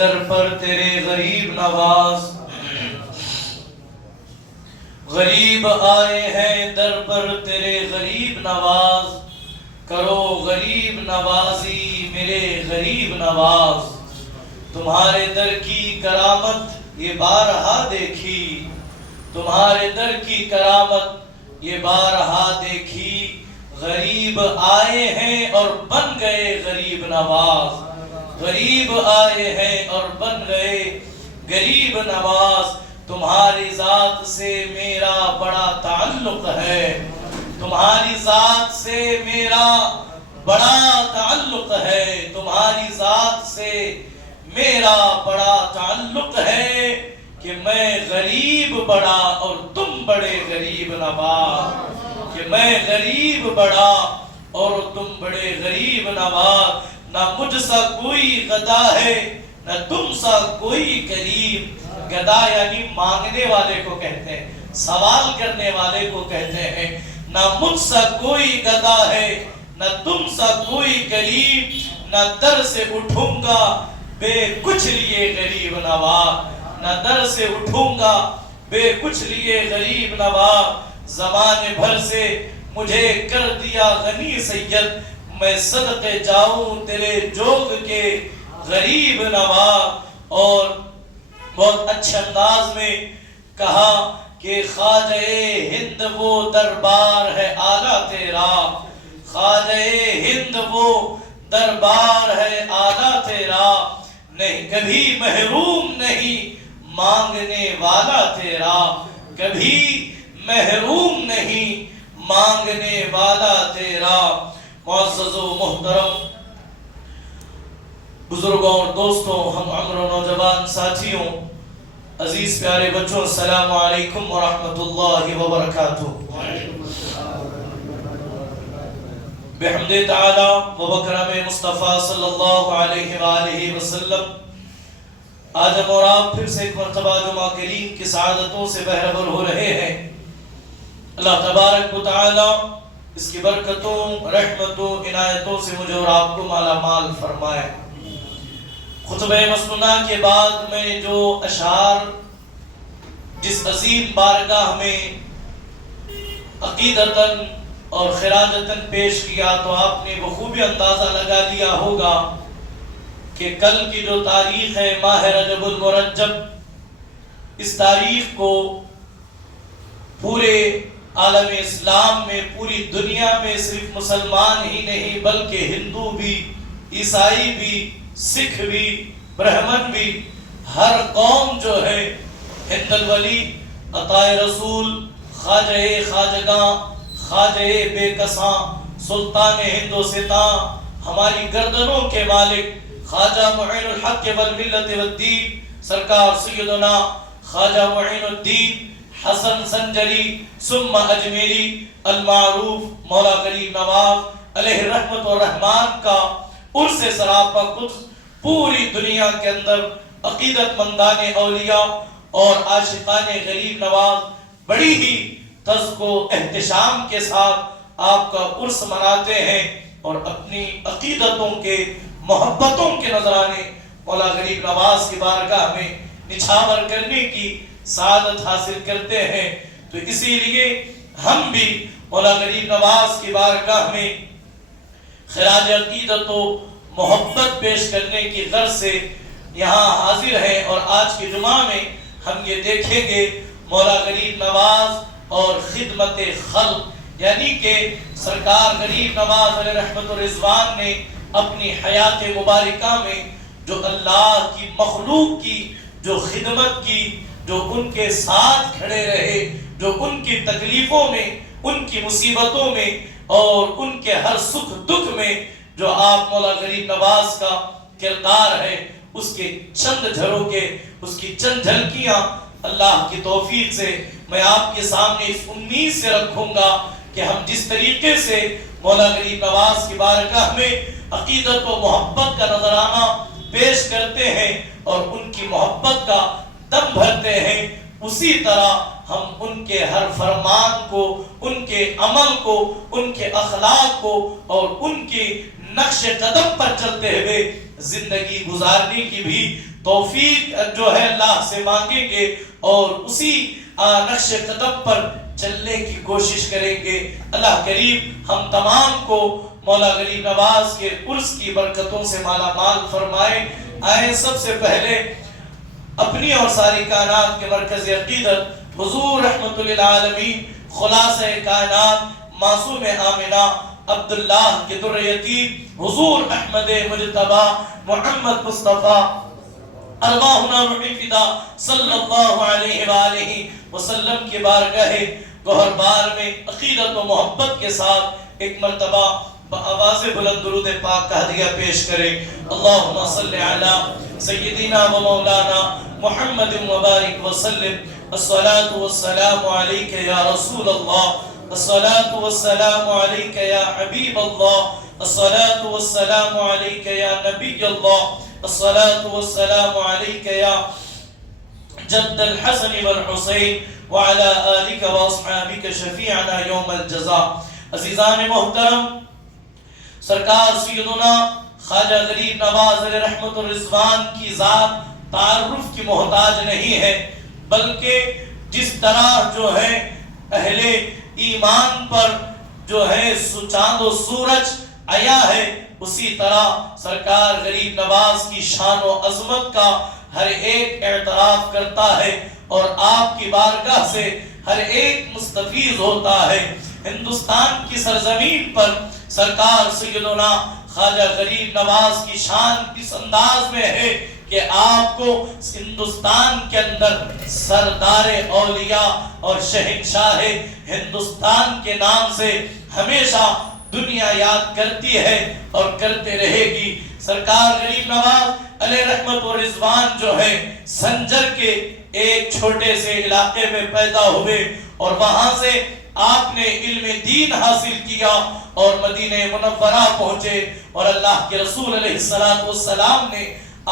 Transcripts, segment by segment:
در پر تیرے غریب نواز، غریب آئے ہیں در پر تیرے غریب نواز، کرو غریب نوازی میرے غریب نواز۔ تمہارے در کی کرامت یہ بارہا دیکھی، تمہارے در کی کرامت یہ بارہا دیکھی، غریب آئے ہیں اور بن گئے غریب نواز، غریب آئے ہیں اور بن گئے غریب نواز۔ تمہاری ذات سے میرا بڑا تعلق ہے، تمہاری ذات سے میرا بڑا تعلق ہے، تمہاری ذات سے میرا بڑا تعلق ہے کہ میں غریب بڑا اور تم بڑے غریب نواز، کہ میں غریب بڑا اور تم بڑے غریب نواز۔ نہ مجھ سا کوئی گدا ہے نہ تم سا کوئی کریم۔ گدا یعنی مانگنے والے کو کہتے ہیں، سوال کرنے والے کو کہتے ہیں۔ نہ مجھ سا کوئی گدا ہے نہ تم سا کوئی غریب، نہ در سے اٹھوں گا بے کچھ لیے غریب نواز، نہ در سے اٹھوں گا بے کچھ لیے غریب نواز۔ زمانے بھر سے مجھے کر دیا غنی سید، میں صدقے جاؤں تیرے جوگ کے غریب نواز۔ اور بہت اچھے انداز میں کہا کہ خواجہ ہند وہ دربار ہے اعلیٰ تیرا، خواجہ ہند وہ دربار ہے اعلیٰ تیرا، نہیں کبھی محروم نہیں مانگنے والا تیرا، کبھی محروم نہیں مانگنے والا تیرا۔ معزز و محترم بزرگوں اور دوستوں، ہم عمر و نوجوان ساتھیوں، عزیز پیارے بچوں، السلام علیکم ورحمۃ اللہ وبرکاتہ۔ بحمد تعالی و بکرم مصطفیٰ صلی اللہ علیہ وآلہ وسلم، آج ہم اور آپ پھر سے ایک مرتبہ جمعہ کریم کی سعادتوں سے بہرور ہو رہے ہیں۔ اللہ تبارک و تعالی اس کی برکتوں، رحمتوں، عنایتوں سے مجھے اور آپ کو مالا مال فرمائے۔ خطبہ مسنونہ کے بعد میں جو اشعار جس عظیم بارگاہ میں عقیدتاً اور خراجتاً پیش کیا، تو آپ نے بخوبی اندازہ لگا لیا ہوگا کہ کل کی جو تاریخ ہے ماہ رجب المرجب، اس تاریخ کو پورے عالم اسلام میں، پوری دنیا میں صرف مسلمان ہی نہیں بلکہ ہندو بھی، عیسائی بھی، سکھ بھی، برہمن بھی، ہر قوم جو ہے ہند الولی، عطا رسول، خواجہ خواجگاں، خواجہ بے کساں، سلطان ہند و ستاں، ہماری گردنوں کے مالک خواجہ معین الحق والملت والدین سرکار سیدنا خواجہ معین الدین حسن سنجری ثم اجمیری المعروف مولا غریب نواز علیہ رحمت و رحمان کا عرس سراپا قدس پوری دنیا کے اندر عقیدت مندان اولیاء اور عاشقان غریب نواز بڑی ہی تذک و احتشام کے ساتھ آپ کا عرس مناتے ہیں، اور اپنی عقیدتوں کے، محبتوں کے نذرانے مولا غریب نواز کی بارگاہ میں نچھاور کرنے کی سعادت حاصل کرتے ہیں۔ تو اسی لیے ہم بھی مولا غریب نواز کی بارگاہ میں خراج عقیدت و محبت پیش کرنے کی غرض سے یہاں حاضر ہیں، اور آج کے جمعہ میں ہم یہ دیکھیں گے مولا غریب نواز اور خدمت خلق، یعنی کہ سرکار غریب نواز علیہ رحمت و رضوان نے اپنی حیات مبارکہ میں جو اللہ کی مخلوق کی جو خدمت کی، جو ان کے ساتھ کھڑے رہے، جو ان کی تکلیفوں میں، ان کی مصیبتوں میں اور ان کے ہر سکھ دکھ میں جو آپ مولا غریب نواز کا کردار ہے، اس کے چند جھروکے، اس کی چند جھلکیاں اللہ کی توفیق سے میں آپ کے سامنے اس امید سے رکھوں گا کہ ہم جس طریقے سے مولا غریب نواز کی بارگاہ میں عقیدت و محبت کا نذرانہ پیش کرتے ہیں اور ان کی محبت کا دم بھرتے ہیں، اسی طرح ہم ان کے ہر فرمان کو، ان کے عمل کو، ان کے اخلاق کو اور ان کی نقش قدم پر چلتے ہوئے زندگی گزارنے کی بھی توفیق جو ہے اللہ سے مانگیں گے اور اسی نقش قدم پر چلنے کی کوشش کریں گے۔ اللہ کریم ہم تمام کو مولا غریب نواز کے عرس کی برکتوں سے مالا مال فرمائے۔ آئیں سب سے پہلے اپنی اور ساری کائنات کے مرکز عقیدت حضور رحمت للعالمین خلاصہ کائنات معصوم آمنہ عبداللہ کے در یتیم حضور احمد مجتبی محمد مصطفیٰ ارواحنا روحی فدا صلی اللہ علیہ وآلہ وسلم کی بارگاہ گوہر بار میں عقیدت و محبت کے ساتھ ایک مرتبہ بآواز بلند درود پاک کا ہدیہ پیش کریں۔ اللہم صلی علی سیدنا و مولانا محمد مبارک وسلم۔ الصلاة والسلام علیک یا رسول اللہ، الصلاة والسلام علیک یا حبیب اللہ، الصلاة والسلام علیک یا نبی اللہ، الصلاة والسلام علیک یا جد الحسن والحسین وعلى آلک واصحابک شفیعنا یوم الجزاء۔ عزیزان محترم، سرکار سیدنا خواجہ غریب نواز علیہ رحمت الرضوان کی ذات تعارف کی محتاج نہیں ہے، بلکہ جس طرح جو ہے اہل ایمان پر جو ہے چاند و سورج آیا ہے، اسی طرح سرکار غریب نواز کی شان و عظمت کا ہر ایک اعتراف کرتا ہے اور آپ کی بارگاہ سے ہر ایک مستفیض ہوتا ہے۔ ہندوستان کی سرزمین پر سرکار سیدنا خواجہ غریب نواز کی شان کس انداز میں ہے کہ آپ کو ہندوستان کے اندر سردار اولیاء اور شہنشاہ ہندوستان کے نام سے ہمیشہ دنیا یاد کرتی ہے اور کرتے رہے گی۔ سرکار غریب نواز علیہ رحمت و رضوان جو ہے سنجر کے ایک چھوٹے سے علاقے میں پیدا ہوئے اور وہاں سے آپ نے علم دین حاصل کیا اور مدینہ منورہ پہنچے اور اللہ کے رسول علیہ السلام نے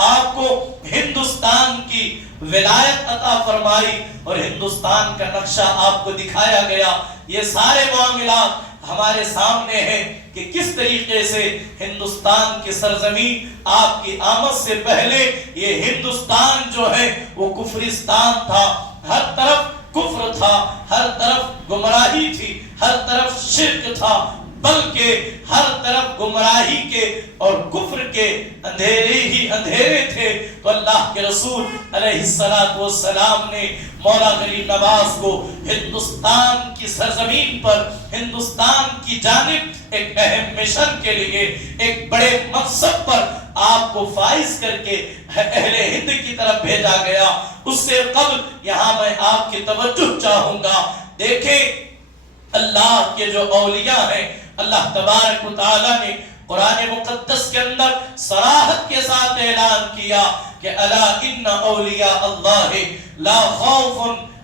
آپ کو ہندوستان کی ولایت عطا فرمائی اور ہندوستان کا نقشہ آپ کو دکھایا گیا۔ یہ سارے معاملات ہمارے سامنے ہیں کہ کس طریقے سے ہندوستان کی سرزمین آپ کی آمد سے پہلے یہ ہندوستان جو ہے وہ کفرستان تھا، ہر طرف کفر تھا، ہر طرف گمراہی تھی، ہر طرف شرک تھا، بلکہ ہر طرف گمراہی کے اور کفر کے اندھیرے ہی اندھیرے تھے۔ تو اللہ کے رسول علیہ السلام نے مولا غریب نواز کو ہندوستان کی سرزمین پر ہندوستان کی جانب ایک اہم مشن کے لیے ایک بڑے مقصد پر آپ کو فائز کر کے اہل ہند کی طرف بھیجا گیا۔ اس سے قبل یہاں میں آپ کی توجہ چاہوں گا، دیکھیں اللہ کے جو اولیاء ہیں، اللہ تبارک و تعالی نے قرآن مقدس کے اندر صراحت کے ساتھ اعلان کیا کہ الا ان اولیاء اللہ لا خوف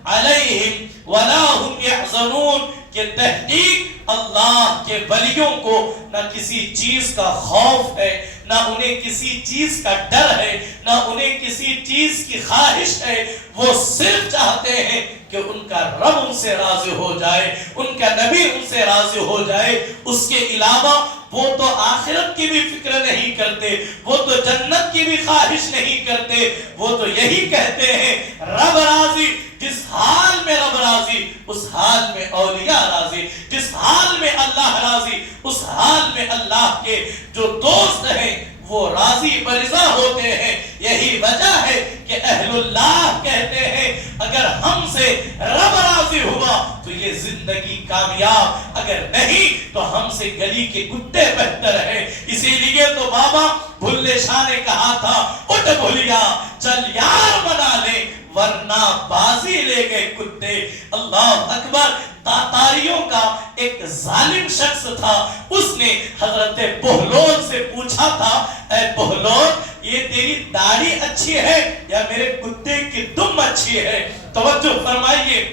علیہم ولا هم یحزنون، کہ تحقیق اللہ کے ولیوں کو نہ کسی چیز کا خوف ہے، نہ انہیں کسی چیز کا ڈر ہے، نہ انہیں کسی چیز کی خواہش ہے، وہ صرف چاہتے ہیں کہ ان کا رب ان سے راضی ہو جائے، ان کا نبی ان سے راضی ہو جائے۔ اس کے علاوہ وہ تو آخرت کی بھی فکر نہیں کرتے، وہ تو جنت کی بھی خواہش نہیں کرتے، وہ تو یہی کہتے ہیں رب راضی، جس حال میں رب راضی اس حال میں اولیاء راضی، جس حال میں اللہ راضی اس حال میں اللہ کے جو دوست ہیں وہ راضی برضا ہوتے ہیں۔ یہی وجہ ہے کہ اہل اللہ کہتے ہیں اگر ہم سے رب راضی ہوا تو یہ زندگی کامیاب، اگر نہیں تو ہم سے گلی کے کتے بہتر ہے۔ اسی لیے تو بابا بھلے شاہ نے کہا تھا اٹھ بھلیا چل یار بنا لے ورنہ بازی لے گئے کتے۔ اللہ اکبر۔ تاتاریوں کا ایک ظالم شخص تھا، اس نے حضرت بہلول سے پوچھا تھا اے بہلول یہ تیری داڑھی اچھی ہے یا میرے کتے کی دم اچھی ہے؟ توجہ فرمائیے،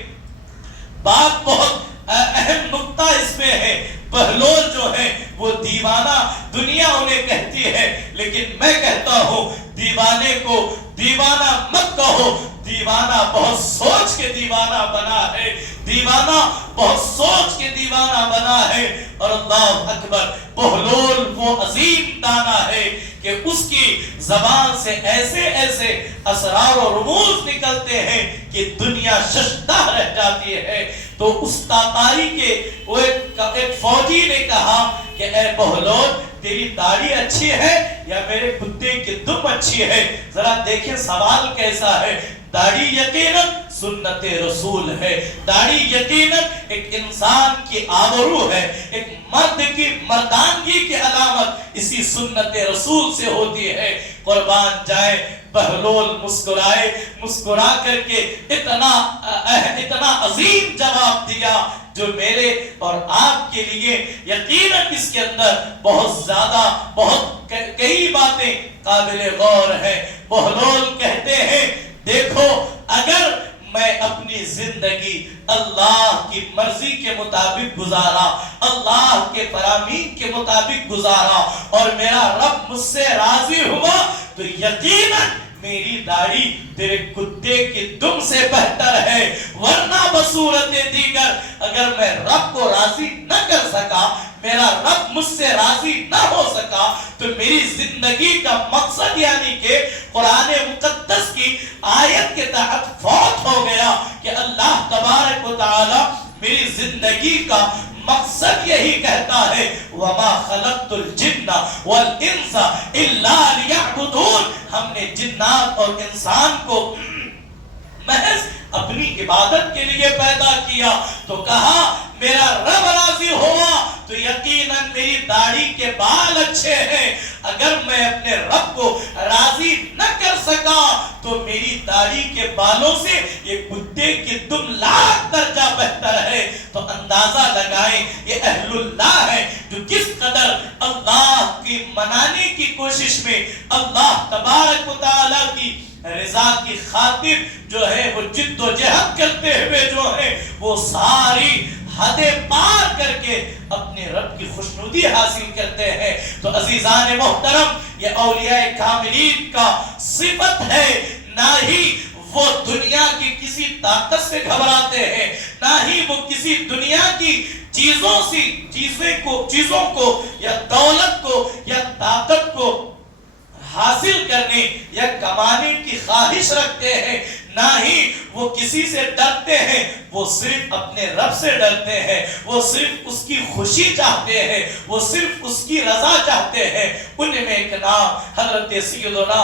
بات بہت اہم نقطہ اس میں ہے۔ بہلول جو ہے وہ دیوانہ دنیا انہیں کہتی ہے، لیکن میں کہتا ہوں دیوانے کو دیوانہ مت کہو، دیوانہ بہت سوچ کے دیوانہ بنا ہے، دیوانہ بہت سوچ کے دیوانہ بنا ہے۔ اور اللہ اکبر، بہلول وہ عظیم دانا ہے کہ اس کی زبان سے ایسے ایسے اسرار و رموز نکلتے ہیں کہ دنیا ششدہ رہ جاتی ہے. تو اس تاتاری کے وہ ایک فوجی نے کہا کہ اے بہلول تیری داڑھی اچھی ہے یا میرے کتے کی دم اچھی ہے؟ ذرا دیکھیں سوال کیسا ہے. داڑھی یقیناً سنت رسول ہے، داڑھی یقیناً ایک انسان کی آبرو ہے، ایک مرد کی مردانگی کی علامت اسی سنت رسول سے ہوتی ہے. قربان جائے بہلول مسکرائے، مسکرا کر کے اتنا عظیم جواب دیا جو میرے اور آپ کے لیے یقیناً اس کے اندر بہت زیادہ بہت کئی باتیں قابل غور ہیں. بہلول کہتے ہیں دیکھو اگر میں اپنی زندگی اللہ کی مرضی کے مطابق گزارا، اللہ کے فرامین کے مطابق گزارا اور میرا رب مجھ سے راضی ہوا تو یقیناً میری داڑھی تیرے کتے کی دم سے بہتر ہے. ورنہ بصورت دیگر اگر میں رب کو راضی نہ کر سکا، میرا رب مجھ سے راضی نہ ہو سکا تو میری زندگی کا مقصد یعنی کہ قرآن مقدس کی آیت کے تحت فوت ہو گیا کہ اللہ تبارک و تعالی میری زندگی کا مقصد یہی کہتا ہے وَمَا خَلَقْتُ الْجِنَّ وَالْإِنسَ إِلَّا لِيَعْبُدُونَ. ہم نے جنات اور انسان کو محض اپنی عبادت کے لیے پیدا کیا. تو کہا میرا رب راضی ہوا تو یقیناً میری داڑھی کے بال اچھے ہیں. اگر میں اپنے رب کو راضی نہ کر سکا تو میری داڑھی کے بالوں سے یہ کتے کی دم لاکھ درجہ بہتر ہے. تو اندازہ لگائیں یہ اہل اللہ ہے جو کس قدر اللہ کی منانے کی کوشش میں اللہ تبارک و تعالی کی رضا کی خاطر جو ہے وہ جد و جہد کرتے ہوئے جو ہے وہ ساری حدیں پار کر کے اپنے رب کی خوشنودی حاصل کرتے ہیں. تو عزیزان محترم یہ اولیاء کاملین کا صفت ہے. نہ ہی وہ دنیا کی کسی طاقت سے گھبراتے ہیں، نہ ہی وہ کسی دنیا کی چیزوں کو یا دولت کو یا طاقت کو حاصل کرنے یا کمانے کی خواہش رکھتے ہیں، نہ ہی وہ کسی سے ڈرتے ہیں. وہ صرف اپنے رب سے ڈرتے ہیں، وہ صرف اس کی خوشی چاہتے ہیں، وہ صرف اس کی رضا چاہتے ہیں. ان میں ایک نام حضرت سیدنا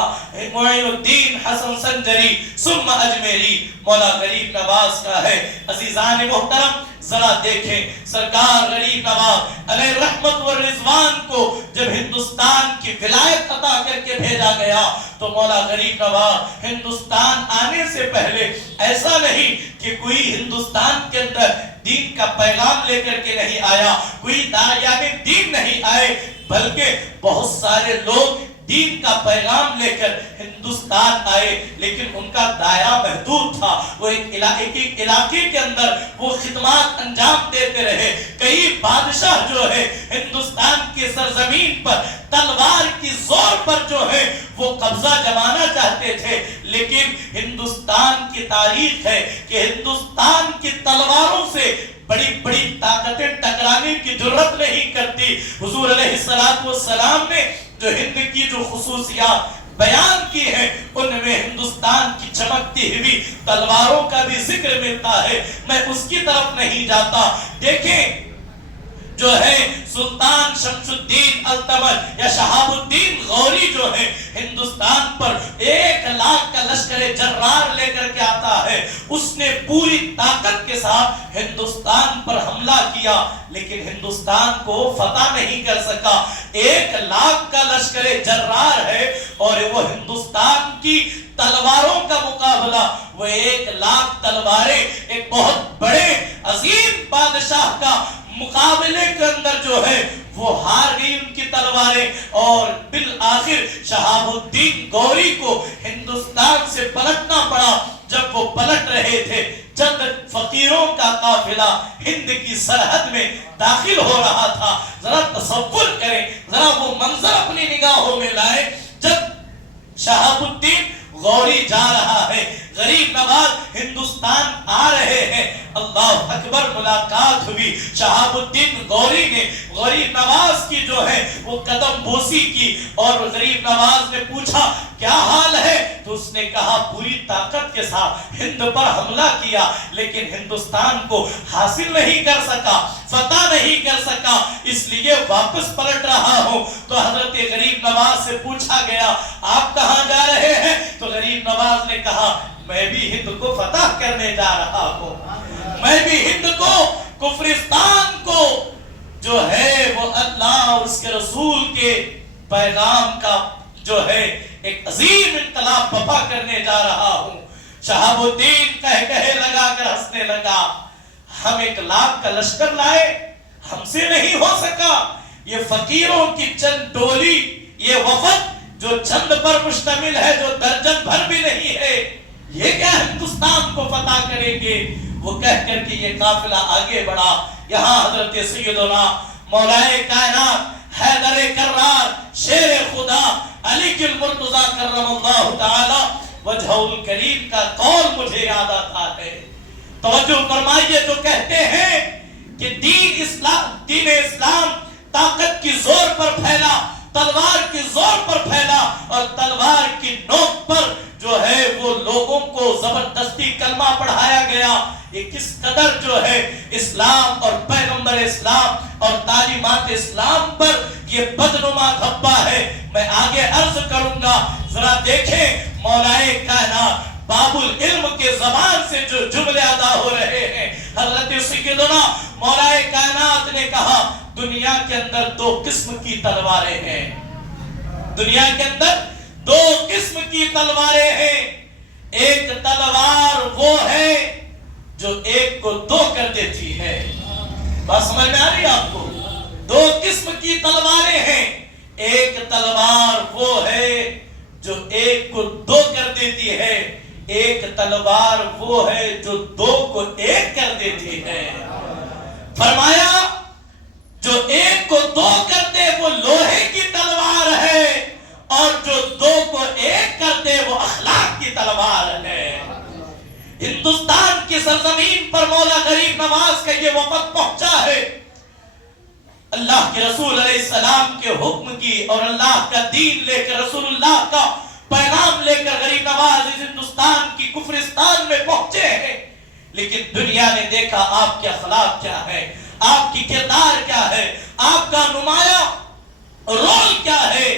معین الدین حسن سنجری ثم اجمیری مولا غریب نواز کا ہے. عزیزان محترم ذرا دیکھیں سرکار غریب نواز علیہ رحمت و رضوان کو جب ہندوستان کی ولایت عطا کر کے بھیجا گیا تو مولا غریب نواز ہندوستان آنے سے پہلے ایسا نہیں کہ کوئی ہندوستان کے اندر دین کا پیغام لے کر کے نہیں آیا، کوئی داعیان دین نہیں آئے، بلکہ بہت سارے لوگ دین کا پیغام لے کر ہندوستان آئے لیکن ان کا دائرہ محدود تھا. وہ ایک علاقے کے اندر وہ خدمات انجام دیتے رہے. کئی بادشاہ جو ہے ہندوستان کی سرزمین پر تلوار کی زور پر جو ہے وہ قبضہ جمانا چاہتے تھے، لیکن ہندوستان کی تاریخ ہے کہ ہندوستان کی تلواروں سے بڑی بڑی طاقتیں ٹکرانے کی جرت نہیں کرتی. حضور علیہ السلام نے جو ہند کی جو خصوصیات بیان کی ہیں ان میں ہندوستان کی چمکتی ہوئی تلواروں کا بھی ذکر ملتا ہے. میں اس کی طرف نہیں جاتا. دیکھیں جو ہے سلطان شمس الدین التمش یا شہاب الدین غوری جو ہے ہندوستان پر 1,00,000 کا لشکر جرار لے کر کے آتا ہے. اس نے پوری طاقت کے ساتھ ہندوستان پر حملہ کیا لیکن ہندوستان کو فتح نہیں کر سکا. 1,00,000 کا لشکر جرار ہے اور وہ ہندوستان کی تلواروں کا مقابلہ، وہ 1,00,000 تلواریں ایک بہت بڑے عظیم بادشاہ کا مقابلے کے اندر جو ہے وہ ہار گئی ان کی تلواریں اور بالآخر شہاب الدین غوری کو ہندوستان سے پلٹنا پڑا. جب وہ پلٹ رہے تھے چند فقیروں کا قافلہ ہند کی سرحد میں داخل ہو رہا تھا. ذرا تصور کریں، ذرا وہ منظر اپنی نگاہوں میں لائیں. جب شہاب الدین غوری جا رہا ہے، غریب نواز ہندوستان آ رہے ہیں، اللہ اکبر ملاقات ہوئی. شہاب الدین غوری نے غریب نواز کی جو ہے وہ قدم بوسی کی اور غریب نواز نے پوچھا کیا حال ہے؟ تو اس نے کہا پوری طاقت کے ساتھ ہند پر حملہ کیا لیکن ہندوستان کو حاصل نہیں کر سکا، فتح نہیں کر سکا، اس لیے واپس پلٹ رہا ہوں. تو حضرت غریب نواز سے پوچھا گیا آپ کہاں جا رہے ہیں؟ تو غریب نواز نے کہا میں بھی ہند کو فتح کرنے جا رہا ہوں، میں بھی ہند کو، کفرستان کو جو ہے وہ اللہ اور اس کے رسول کے پیغام کا جو ہے ایک عظیم انقلاب برپا کرنے جا رہا ہوں. شہاب الدین کہے لگا کر ہنسنے لگا ہم 1 لاکھ کا لشکر لائے، ہم سے نہیں ہو سکا. یہ فقیروں کی چند ٹولی، یہ وفد جو چند پر مشتمل ہے، جو درجن بھر بھی نہیں ہے، یہ کیا ہندوستان کو فتح کریں گے؟ وہ کہہ کر کے یہ قافلہ آگے بڑھا. یہاں حضرت سیدنا مولا کائنات حیدر کرار شیر خدا علی المرتضی کرم اللہ تعالی وجہ الکریم کا قول مجھے یاد آتا ہے. توجہ فرمائیے، جو کہتے ہیں کہ دین اسلام طاقت کی زور پر پھیلا، تلوار کی زور پر پھیلا اور تلوار کی نوک پر جو ہے وہ لوگوں کو زبردستی کلمہ پڑھایا گیا. یہ کس قدر جو ہے اسلام اور پیغمبر اسلام اور تعلیمات اسلام پر یہ بدنما دھبا ہے. میں آگے عرض کروں گا، ذرا دیکھیں مولا کائنات باب العلم کے زبان سے جو جملے ادا ہو رہے ہیں. حضرت سیدنا مولا کائنات نے کہا دنیا کے اندر 2 قسم کی تلواریں ہیں، دنیا کے اندر 2 قسم کی تلواریں ہیں. ایک تلوار وہ ہے جو ایک کو 2 کر دیتی ہے. بات سمجھ میں آ رہی ہے آپ کو؟ 2 قسم کی تلواریں ہیں. ایک تلوار وہ ہے جو ایک کو 2 کر دیتی ہے، ایک تلوار وہ ہے جو 2 کو 1 کر دیتی ہے. فرمایا جو ایک کو 2 کر دے وہ لوہے کی تلوار ہے اور جو 2 کو 1 کر دے وہ اخلاق کی تلوار ہے. ہندوستان کی سرزمین پر مولا غریب نواز کا یہ وفد پہنچا ہے. اللہ کے رسول علیہ السلام کے حکم کی اور اللہ کا دین لے کر، رسول اللہ کا پیغام لے کر غریب نواز اس ہندوستان کی کفرستان میں پہنچے ہیں. لیکن دنیا نے دیکھا آپ کے اخلاق کیا ہے، آپ کی کردار کیا ہے، آپ کا نمایاں رول کیا ہے.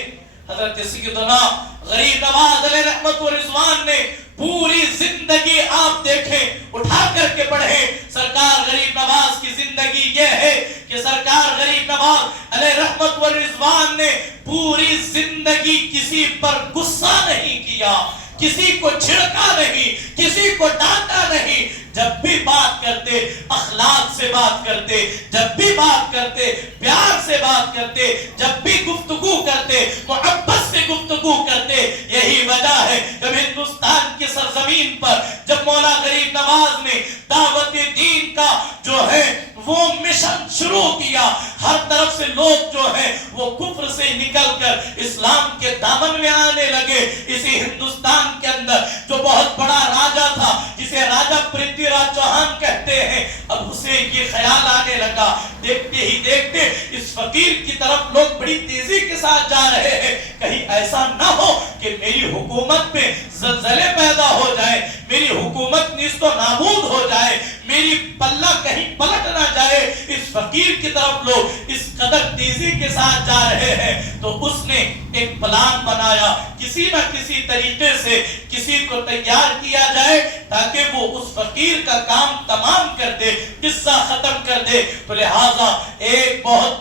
حضرت سیدنا غریب نواز علیہ رحمت و رضوان نے پوری زندگی آپ دیکھیں اٹھا کر کے پڑھیں. سرکار غریب نواز کی زندگی یہ ہے کہ سرکار غریب نواز علیہ رحمت و رضوان نے پوری زندگی کسی پر غصہ نہیں کیا، کسی کو چھڑکا نہیں، کسی کو ڈانٹا نہیں. جب بھی بات کرتے اخلاق سے بات کرتے، جب بھی بات کرتے پیار سے بات کرتے، جب بھی گفتگو کرتے محبت سے گفتگو کرتے. یہی وجہ ہے جب ہندوستان کی سرزمین پر جب مولا غریب نواز نے دعوت دین کا جو ہے وہ مشن شروع کیا، ہر طرف سے لوگ جو ہے وہ کفر سے نکل کر اسلام کے دامن میں آنے لگے. اسی ہندوستان کے اندر جو بہت بڑا راجہ تھا جسے راجہ پرتھوی راج چوہان کہتے ہیں، اب اسے یہ خیال آنے لگا دیکھتے ہی دیکھتے اس فقیر کی طرف لوگ بڑی تیزی کے ساتھ جا رہے ہیں، کہیں ایسا نہ ہو کہ میری حکومت میں زلزلے پیدا ہو جائے، میری حکومت نیست و نابود ہو جائے، میری پلہ کہیں پلٹ نہ جائے. اس فقیر کی طرف لوگ اس قدر تیزی کے ساتھ جا رہے ہیں تو اس نے ایک پلان بنایا، کسی نہ کسی طریقے سے کسی کو تیار کیا جائے تاکہ وہ اس فقیر کا کام تمام کر دے، قصہ ختم کر دے. تو لہٰذا ایک بہت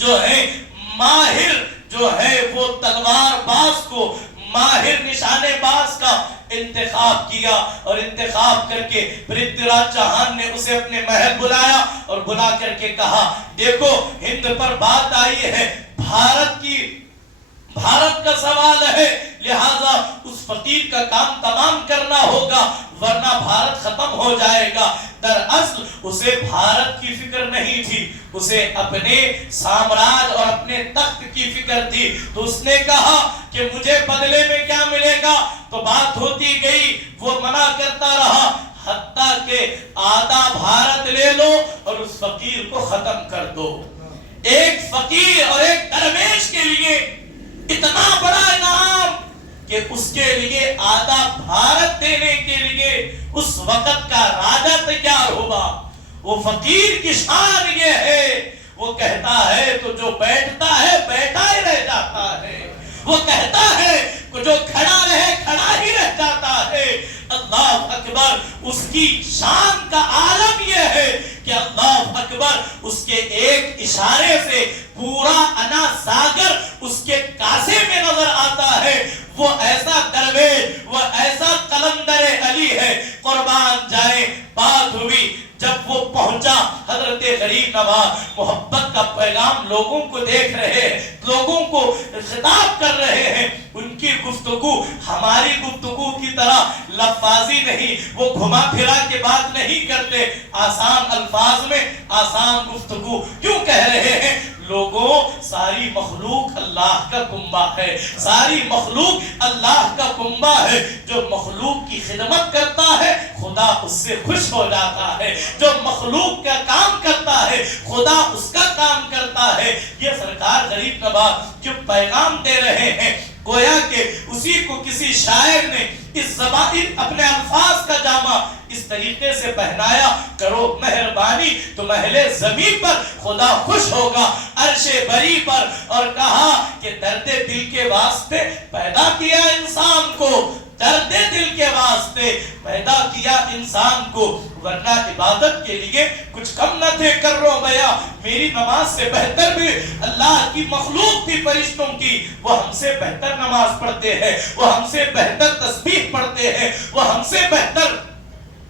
جو ہے ماہر جو ہے وہ تلوار باز کو، ماہر نشانے باز کا انتخاب کیا اور انتخاب کر کے پرتھوی راج چوہان نے اسے اپنے محل بلایا اور بلا کر کے کہا دیکھو ہند پر بات آئی ہے، بھارت کا سوال ہے، لہذا اس فقیر کا کام تمام کرنا ہوگا ورنہ بھارت ختم ہو جائے گا. دراصل اسے بھارت کی فکر نہیں تھی، اسے اپنے سامراج اور اپنے تخت کی فکر تھی. تو اس نے کہا کہ مجھے بدلے میں کیا ملے گا، تو بات ہوتی گئی، وہ منع کرتا رہا حتیٰ کہ آدھا بھارت لے لو اور اس فقیر کو ختم کر دو. ایک فقیر اور ایک درویش کے لیے اتنا بڑا انعام کہ اس کے لیے آدھا بھارت دینے کے لیے اس وقت کا راجا تیار ہوگا. وہ فقیر کی شان یہ ہے، وہ کہتا ہے تو جو بیٹھتا ہے بیٹھا ہی رہ جاتا ہے، وہ کہتا ہے کہ جو کھڑا رہے کھڑا ہی رہ جاتا ہے. اللہ اکبر. اس کی شان کا عالم یہ ہے کہ اللہ اکبر اس کے ایک اشارے سے پورا انا ساگر اس کے کاسے میں نظر آتا ہے. وہ ایسا درویش، وہ ایسا قلندر علی ہے. قربان جائے. بات ہوئی جب وہ پہنچا حضرت غریب نواز محبت کا پیغام لوگوں کو دیکھ رہے ہیں، لوگوں کو خطاب کر رہے ہیں. ان کی گفتگو ہماری گفتگو کی طرح لفاظی نہیں، وہ گھما پھرا کے بات نہیں کرتے، آسان الفاظ میں آسان گفتگو کیوں کہہ رہے ہیں. لوگوں، ساری مخلوق اللہ کا کنبہ ہے، ساری مخلوق اللہ کا کنبہ ہے. جو مخلوق کی خدمت کرتا ہے خدا اس سے خوش ہو جاتا ہے، جو مخلوق کا کام کرتا ہے خدا اس کا کام کرتا ہے. یہ سرکار غریب نواز جو پیغام دے رہے ہیں، گویا کہ اسی کو کسی شاعر نے اس زبان اپنے الفاظ کا جامع اس طریقے سے پہنایا. کرو مہربانی تو محل زمین پر خدا خوش ہوگا عرش بری پر. اور کہا کہ درد دل کے واسطے پیدا کیا انسان کو، درد دل کے واسطے پیدا کیا انسان کو، ورنہ عبادت کے لیے کچھ کم نہ تھے. کر رو بیا میری نماز سے بہتر بھی اللہ کی مخلوق تھی فرشتوں کی، وہ ہم سے بہتر نماز پڑھتے ہیں، وہ ہم سے بہتر تسبیح پڑھتے ہیں، وہ ہم سے بہتر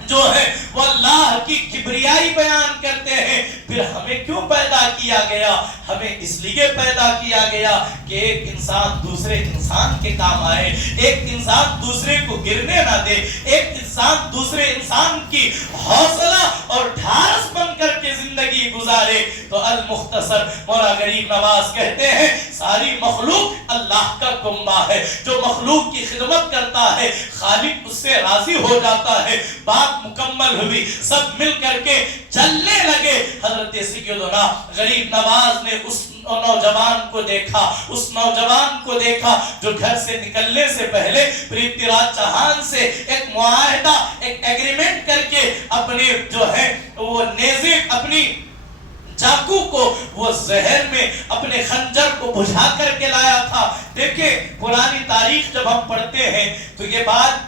جو ہے وہ اللہ کی کبریائی بیان کرتے ہیں. پھر ہمیں کیوں پیدا کیا گیا؟ ہمیں اس لیے پیدا کیا گیا کہ ایک انسان دوسرے انسان کے کام آئے، ایک انسان دوسرے کو گرنے نہ دے، ایک انسان دوسرے انسان کی حوصلہ اور ڈھارس بن کر کے زندگی گزارے. تو المختصر مولا غریب نواز کہتے ہیں ساری مخلوق اللہ کا کنبہ ہے. جو مخلوق کی خدمت کرتا ہے خالق اس سے راضی ہو جاتا ہے. بات مکمل ہوئی، سب مل کر کے چلنے لگے. حضرت سیدنا غریب نواز نے اس نوجوان کو دیکھا، اس نوجوان کو دیکھا جو گھر سے نکلنے سے پہلے پرتھویراج چوہان سے ایک معاہدہ، ایک ایگریمنٹ کر کے اپنے جو ہے وہ نیزے، اپنی چاقو کو وہ زہر میں اپنے خنجر کو بجھا کر کے لایا تھا. دیکھیں پرانی تاریخ جب ہم پڑھتے ہیں تو یہ بات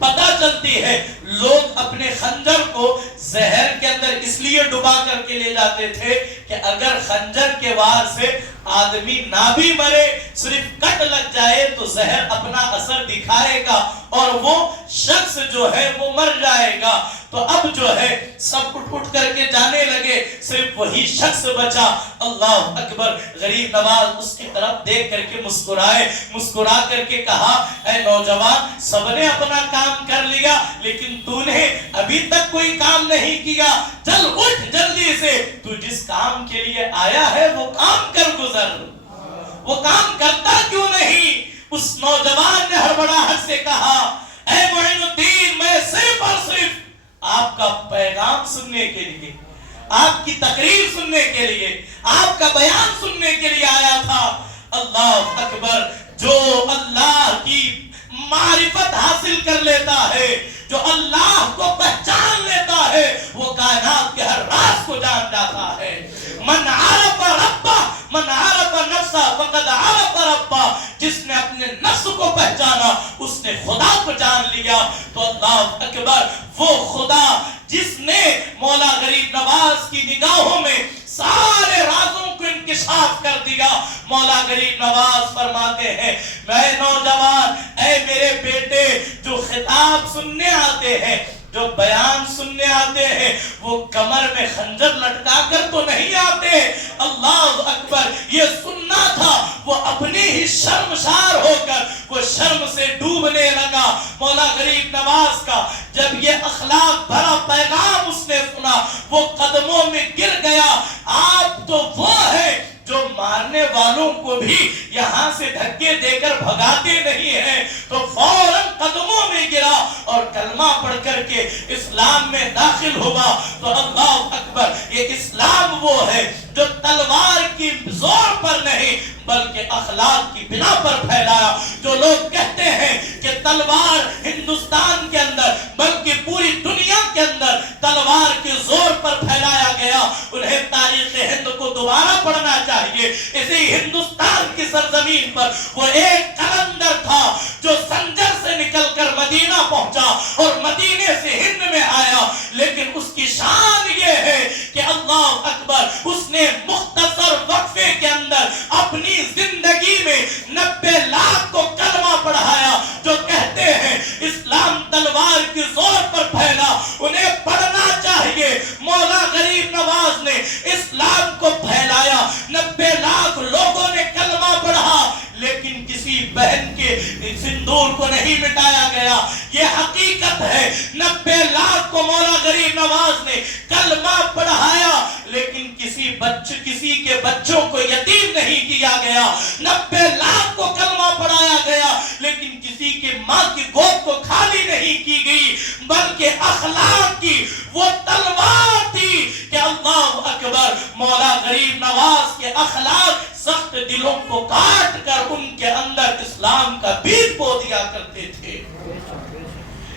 پتہ چلتی ہے. لوگ اپنے خنجر کو زہر کے اندر اس لیے ڈبا کر کے لے جاتے تھے کہ اگر خنجر کے وار سے آدمی نہ بھی مرے، صرف کٹ لگ جائے تو زہر اپنا اثر دکھائے گا اور وہ شخص جو ہے وہ مر جائے گا. تو اب جو ہے سب اٹھ کر کے جانے لگے، صرف وہی شخص بچا. اللہ اکبر. غریب نواز اس کی طرف دیکھ کر کے مسکرائے، مسکرا کر کے کہا اے نوجوان، سب نے اپنا کام کر لیا لیکن تو نے ابھی تک کوئی کام نہیں کیا. چل اٹھ جلدی سے، تو جس کام کے لیے آیا ہے وہ کام کر گزر. وہ کام کرتا کیوں نہیں؟ اس نوجوان نے ہڑبڑاہٹ سے کہا اے معین الدین، میں صرف اور صرف آپ کا پیغام سننے کے لیے، آپ کی تقریر سننے کے لیے، آپ کا بیان سننے کے لیے آیا تھا. اللہ اکبر. جو اللہ کی معرفت حاصل کر لیتا ہے، جو اللہ کو پہچان لیتا ہے، وہ کائنات کے ہر راز کو جان جاتا ہے. من عرف ربہ، من عرف نفسہ فقد عرف ربہ. جس نے اپنے نفس کو پہچانا اس نے خدا کو جان لیا. تو اللہ اکبر. وہ خدا جس نے مولا غریب نواز کی نگاہوں میں سارے رازوں کو انکشاف کر دیا. مولا غریب نواز فرماتے ہیں میں نوجوان، اے میرے بیٹے، جو خطاب سننے آتے ہیں، جو بیان سننے آتے ہیں، وہ کمر میں خنجر لٹکا کر تو نہیں آتے. اللہ اکبر. یہ سننا تھا. وہ اپنی ہی شرمسار ہو کر وہ شرم سے ڈوبنے لگا. مولا غریب نواز کا جب یہ اخلاق بھرا پیغام اس نے سنا، وہ قدموں میں گر گیا. آپ تو وہ ہے جو مارنے والوں کو بھی یہاں سے دھکے دے کر بھگاتے نہیں ہیں. تو فوراً قدموں میں گرا اور کلمہ پڑھ کر کے اسلام میں داخل ہوا تو اللہ اکبر، یہ اسلام وہ ہے جو تلوار کی زور پر نہیں بلکہ اخلاق کی بنا پر پھیلایا۔ جو لوگ کہتے ہیں کہ تلوار ہندوستان کے اندر بلکہ پوری دنیا کے اندر تلوار کے زور پر پھیلایا گیا، انہیں تاریخ ہند کو دوبارہ پڑھنا چاہیے۔ اسی ہندوستان کی سرزمین پر وہ ایک قلندر تھا جو سنجر سے نکل کر مدینہ پہنچا اور مدینے سے ہند میں آیا، لیکن اس کی شان یہ ہے کہ اللہ اکبر، اس نے مختصر وقفے کے اندر اپنی زندگی میں 90 لاکھ کو کلمہ پڑھایا۔ جو کہتے ہیں اسلام تلوار کی زور پر پھیلا، انہیں پڑھنا چاہیے۔ مولا غریب نواز نے اسلام کو پھیلایا، 90 لاکھ لوگوں نے کلمہ پڑھا، لیکن کسی بہن کے سندور کو نہیں مٹایا گیا۔ یہ حقیقت ہے، 90 لاکھ کو مولا غریب نواز نے کلمہ پڑھایا، لیکن کسی کے بچوں کو یتیم نہیں کیا گیا۔ 90 لاکھ کو کلمہ پڑھایا گیا، لیکن کسی کے ماں کی گود کو خالی نہیں کی گئی، بلکہ اخلاق کی وہ تلوار تھی کہ اللہ اکبر، مولا غریب نواز کے اخلاق سخت دلوں کو کاٹ کر ان کے اندر اسلام کا بیج بو دیا کرتے تھے۔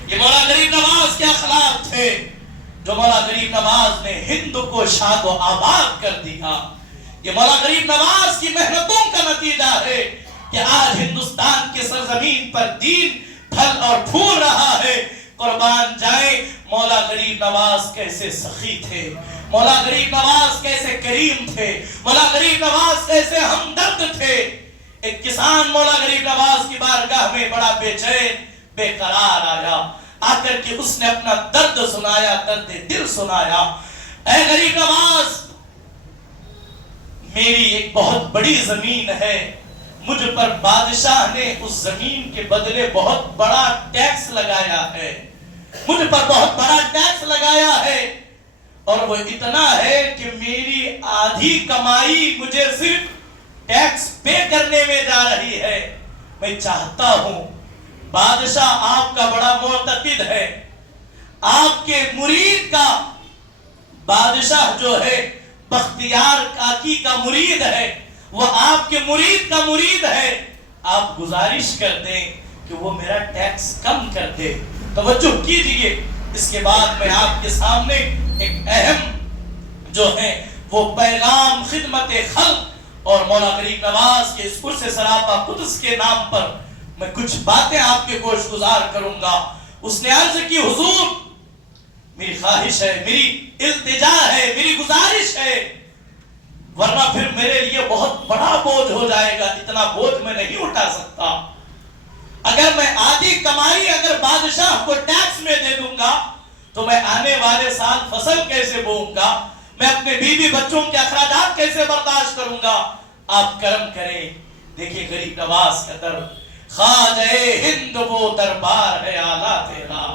یہ مولا غریب نواز کے اخلاق تھے جو مولا غریب نواز نے ہند کو شاد و آباد کر دیا۔ یہ مولا غریب نواز کی محنتوں کا نتیجہ ہے کہ آج ہندوستان کے سرزمین پر دین پھل اور پھول رہا ہے۔ قربان جائیں، مولا غریب نواز کیسے سخی تھے، مولا غریب نواز کیسے کریم تھے، مولا غریب نواز کیسے ہمدرد تھے۔ ایک کسان مولا غریب نواز کی بارگاہ میں بڑا بے چین بے قرار آیا، آ کر کے اس نے اپنا درد سنایا، درد دل سنایا۔ اے غریب نواز، میری ایک بہت بڑی زمین ہے، مجھ پر بادشاہ نے اس زمین کے بدلے بہت بڑا ٹیکس لگایا ہے، مجھ پر بہت بڑا ٹیکس لگایا ہے، اور وہ اتنا ہے کہ میری آدھی کمائی مجھے صرف ٹیکس پے کرنے میں جا رہی ہے۔ میں چاہتا ہوں، بادشاہ آپ کا بڑا معتقد ہے، آپ کے مرید کا، بادشاہ جو ہے بختیار کاکی کا مرید ہے، وہ آپ کے مرید کا مرید ہے، آپ گزارش کر دیں کہ وہ میرا ٹیکس کم کر دے۔ توجہ کیجئے، اس کے بعد میں آپ کے سامنے ایک اہم جو ہے وہ پیغام خدمت خلق اور مولا غریب نواز کے اس قرص سراپا قدس کے نام پر میں کچھ باتیں آپ کے گوش گزار کروں گا۔ اس نے عرض کی، حضور، میری خواہش ہے، میری التجا ہے، میری گزارش ہے، ورنہ پھر میرے لیے بہت بڑا بوجھ ہو جائے گا، اتنا بوجھ میں نہیں اٹھا سکتا۔ اگر میں آدھی کمائی اگر بادشاہ کو ٹیکس میں دے دوں گا تو میں آنے والے سال فصل کیسے بوؤں گا، میں اپنے بیوی بچوں کے اخراجات کیسے برداشت کروں گا؟ آپ کرم کریں۔ دیکھیں غریب نواز کا درد، خواجہ ہند وہ دربار ہے آلہ تیرا،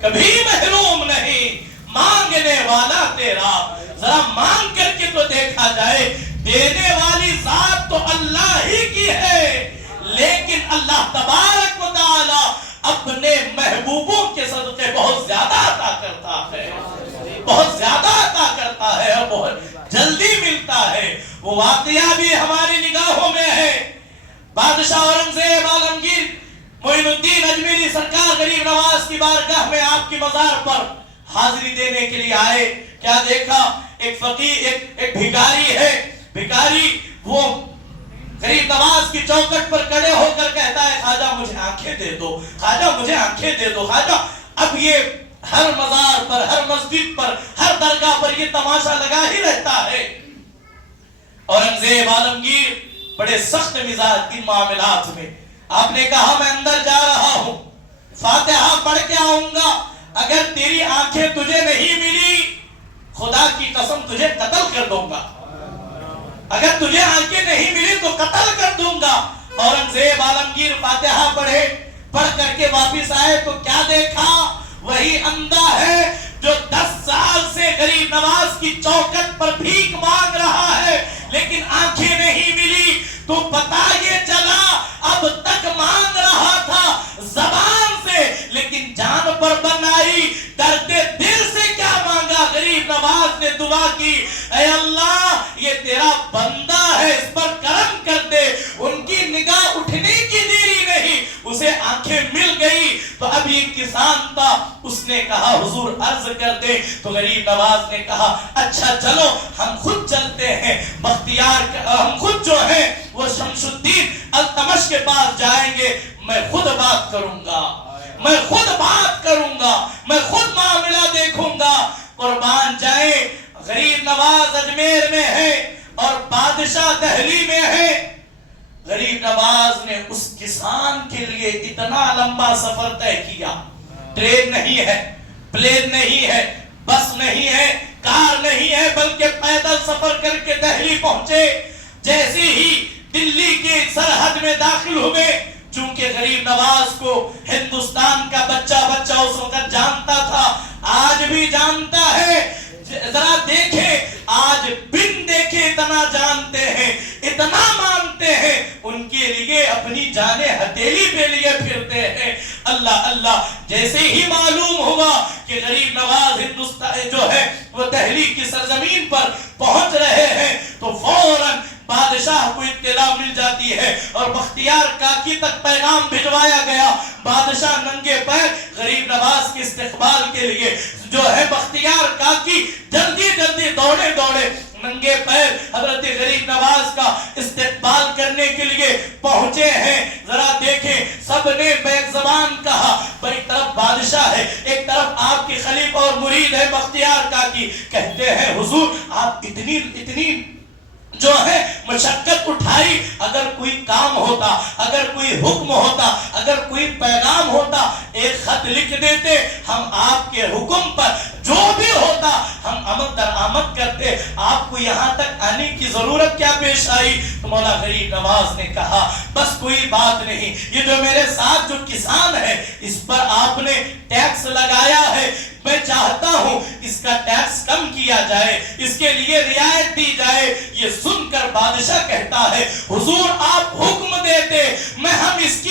کبھی محروم نہیں مانگنے والا تیرا۔ ذرا مانگ کر کے تو دیکھا جائے، دینے والی ذات تو اللہ ہی کی ہے، لیکن اللہ تبارک و تعالی اپنے محبوبوں کے صدقے بہت زیادہ عطا کرتا ہے، بہت زیادہ عطا کرتا ہے اور بہت جلدی ملتا ہے۔ وہ واقعہ بھی ہماری نگاہوں میں ہے۔ بادشاہ اورنگزیب عالمگیر معین الدین اجمیری سرکار غریب نواز کی بارگاہ میں آپ کی مزار پر حاضری دینے کے لیے آئے۔ کیا دیکھا؟ ایک فقیر، ایک بھکاری ہے، بھکاری وہ غریب نواز کی چوکٹ پر کھڑے ہو کر کہتا ہے، خواجہ مجھے آنکھیں دے دو، خواجہ مجھے آنکھیں دے دو، خواجہ۔ اب یہ ہر مزار پر، ہر مسجد پر، ہر درگاہ پر یہ تماشا لگا ہی رہتا ہے۔ اورنگزیب عالمگیر بڑے سخت مزاج ان معاملات میں، آپ نے کہا میں اندر جا رہا ہوں، فاتحہ پڑھ کے آؤں گا، اگر تیری آنکھیں تجھے نہیں ملی خدا کی قسم تجھے قتل کر دوں گا، اگر تجھے آنکھیں نہیں ملی تو قتل کر دوں گا۔ اورنگزیب عالمگیر فاتحہ پڑھے، پڑھ کر کے واپس آئے تو کیا دیکھا؟ وہی اندھا ہے جو 10 سال سے غریب نواز کی چوکٹ پر بھیک مانگ رہا ہے لیکن آنکھیں نہیں ملی۔ تو پتا یہ چلا اب تک مانگ رہا تھا زبان سے لیکن جان پر بنائی، دعا کی، اے اللہ یہ تیرا بندہ ہے، اس پر کرم کر دے. ان کی نگاہ اٹھنے کی دیری نہیں، اسے آنکھیں مل گئی. تو اب یہ کسان تھا، اس نے کہا حضور عرض کر دے. تو غریب نواز نے کہا اچھا چلو ہم خود چلتے ہیں، بختیار ہم خود جو ہے وہ شمس الدین التمش کے پاس جائیں گے، میں خود بات کروں گا، میں خود بات کروں گا، میں خود معاملہ دیکھوں گا. قربان جائے، غریب نواز اجمیر میں ہے اور بادشاہ دہلی میں ہے. غریب نواز نے اس کسان کے لیے اتنا لمبا سفر طے کیا. ٹرین نہیں ہے، پلین نہیں ہے، بس نہیں ہے، کار نہیں ہے، بلکہ پیدل سفر کر کے دہلی پہنچے. جیسے ہی دلی کی سرحد میں داخل ہوئے، چونکہ غریب نواز کو ہندوستان کا بچہ اس وقت جانتا تھا، آج بھی جانتا ہے. ذرا دیکھیں، آج بن دیکھے اتنا جانتے ہیں، اتنا مانتے ہیں، ان کے لیے اپنی جانیں ہتھیلی پہ لیے پھرتے ہیں. اللہ اللہ. جیسے ہی معلوم ہوا کہ غریب نواز ہندوستان جو ہے وہ دہلی کی سرزمین پر پہنچ رہے ہیں، تو فوراً بادشاہ کو اطلاع مل جاتی ہے اور بختیار کاکی تک پیغام بھجوایا گیا. بادشاہ ننگے پیر غریب نواز کے استقبال کے لیے جو ہے بختیار کاکی جلدی جلدی دوڑے ننگے پیر حضرت غریب نواز کا استقبال کرنے کے لیے پہنچے ہیں. ذرا دیکھیں، سب نے بیک زبان کہا. ایک طرف بادشاہ ہے، ایک طرف آپ کے خلیفہ اور مرید ہے بختیار کاکی. کہتے ہیں حضور آپ اتنی جو ہے مشقت اٹھائی، اگر کوئی کام ہوتا، اگر کوئی حکم ہوتا، اگر کوئی پیغام ہوتا، ایک خط لکھ دیتے، ہم آپ کے حکم پر جو بھی ہوتا ہم عمل در آمد کرتے. آپ کو یہاں تک آنے کی ضرورت کیا پیش آئی؟ تو مولا غریب نواز نے کہا بس کوئی بات نہیں، یہ جو میرے ساتھ جو کسان ہے اس پر آپ نے ٹیکس لگایا ہے، میں چاہتا ہوں اس کا ٹیکس کم کیا جائے، اس کے لیے رعایت دی جائے. یہ سن کر بادشاہ کہتا ہے حضور آپ حکم دیتے، میں ہم اس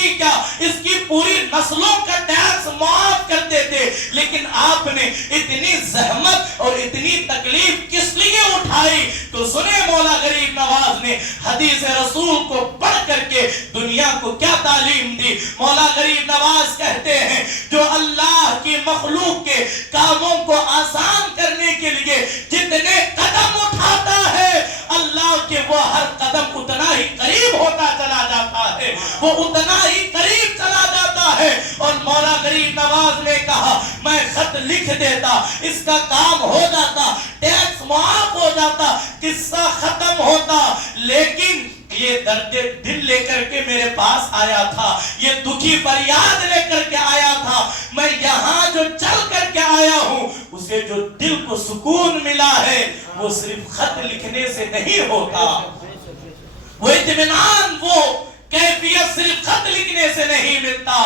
کی پوری نسلوں کا ٹیکس معاف کر دیتے، لیکن آپ نے اتنی زحمت اور اتنی تکلیف کس لیے اٹھائی؟ تو سنے مولا غریب نواز نے حدیث رسول کو پڑھ کر کے دنیا کو کیا تعلیم دی. مولا غریب نواز کہتے ہیں جو اللہ کی مخلوق کے کاموں کو آسان کرنے کے لیے جتنے قدم اٹھاتا ہے، اللہ کے وہ ہر قدم اتنا ہی قریب ہوتا چلا جاتا ہے، وہ اتنا ہی قریب چلا جاتا ہے. اور مولا غریب نواز نے کہا میں خط لکھ دیتا، اس کا کام ہو جاتا، ٹیکس معاف ہو جاتا، قصہ ختم ہوتا. لیکن یہ درد دل لے کر کے میرے پاس آیا تھا، یہ دکھی فریاد لے کر کے آیا تھا. میں یہاں جو چل کر کے آیا ہوں، اسے جو دل کو سکون ملا ہے وہ صرف خط لکھنے سے نہیں ہوتا، وہ اطمینان، وہ کیفیت صرف خط لکھنے سے نہیں ملتا.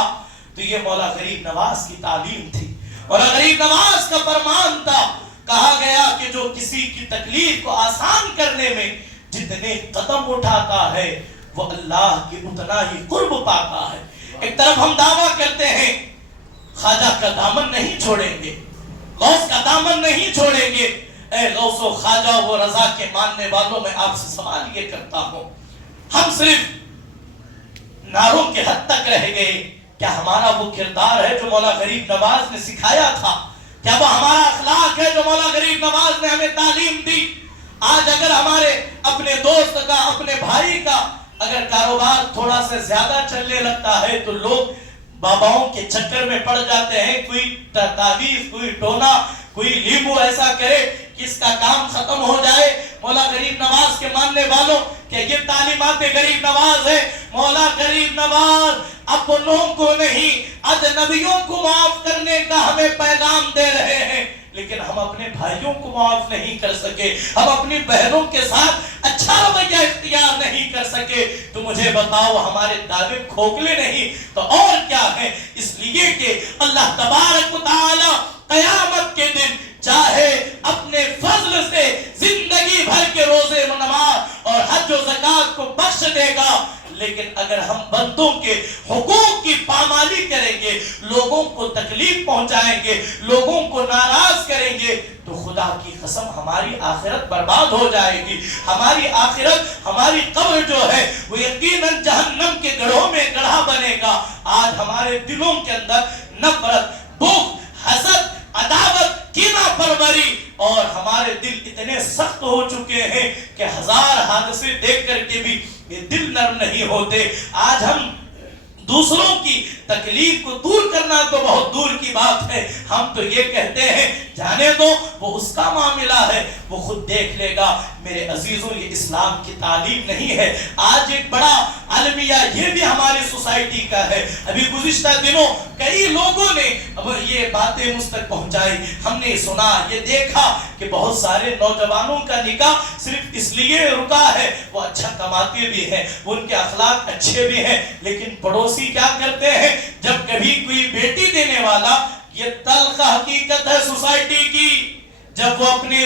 تو یہ مولا غریب نواز کی تعلیم تھی، مولا غریب نواز کا فرمان تھا. کہا گیا کہ جو کسی کی تکلیف کو آسان کرنے میں جتنے قدم اٹھاتا ہے وہ اللہ کی اتنا ہی قرب پاتا ہے. ایک طرف ہم دعویٰ کرتے ہیں خواجہ کا دامن نہیں چھوڑیں گے، غوث کا دامن نہیں چھوڑیں گے. اے غوث و خواجہ و رضا کے ماننے والوں، میں آپ سے سوال یہ کرتا ہوں، ہم صرف نعروں کے حد تک رہ گئے؟ کیا ہمارا وہ کردار ہے جو مولا غریب نواز نے سکھایا تھا؟ کیا وہ ہمارا اخلاق ہے جو مولا غریب نواز نے ہمیں تعلیم دی؟ آج اگر ہمارے اپنے دوست کا، اپنے بھائی کا اگر کاروبار تھوڑا سا زیادہ چلنے لگتا ہے تو لوگ باباؤں کے چکر میں پڑ جاتے ہیں، کوئی تعویذ، کوئی ٹونا، کوئی لیمو ایسا کرے کہ اس کا کام ختم ہو جائے. مولا غریب نواز کے ماننے والوں، کہ یہ تعلیمات غریب نواز ہے. مولا غریب نواز اپنوں کو نہیں اجنبیوں کو معاف کرنے کا ہمیں پیغام دے رہے ہیں، لیکن ہم اپنے بھائیوں کو معاف نہیں کر سکے، ہم اپنی بہنوں کے ساتھ اچھا رویہ اختیار نہیں کر سکے. تو مجھے بتاؤ ہمارے دعوے کھوکھلے نہیں تو اور کیا ہے؟ اس لیے کہ اللہ تبارک و تعالی قیامت کے دن چاہے اپنے فضل سے زندگی بھر کے روزے نماز اور حج و زکات کو بخش دے گا، لیکن اگر ہم بندوں کے حقوق کی پامالی پامالی کریں گے، لوگوں کو تکلیف پہنچائیں گے، لوگوں کو ناراض کریں گے، تو خدا کی قسم ہماری آخرت برباد ہو جائے گی. ہماری آخرت، ہماری قبر جو ہے وہ یقیناً جہنم کے گڑھوں میں گڑھا بنے گا. آج ہمارے دلوں کے اندر نفرت، بغض، حسد، عداوت، کینہ پروری، اور ہمارے دل اتنے سخت ہو چکے ہیں کہ ہزار حادثے دیکھ کر کے بھی یہ دل نرم نہیں ہوتے. آج ہم دوسروں کی تکلیف کو دور کرنا تو بہت دور کی بات ہے، ہم تو یہ کہتے ہیں جانے دو، وہ اس کا معاملہ ہے، وہ خود دیکھ لے گا. میرے عزیزوں، یہ اسلام کی تعلیم نہیں ہے. آج ایک بڑا المیہ یہ بھی ہماری سوسائٹی کا ہے. ابھی گزشتہ دنوں کئی لوگوں نے یہ باتیں مجھ تک پہنچائی. ہم نے سنا، یہ دیکھا کہ بہت سارے نوجوانوں کا نکاح صرف اس لیے رکا ہے، وہ اچھا کماتے بھی ہیں، وہ ان کے اخلاق اچھے بھی ہیں، لیکن پڑوسی کیا کرتے ہیں، جب کبھی کوئی بیٹی دینے والا، یہ تلخ حقیقت ہے سوسائٹی کی، جب وہ اپنے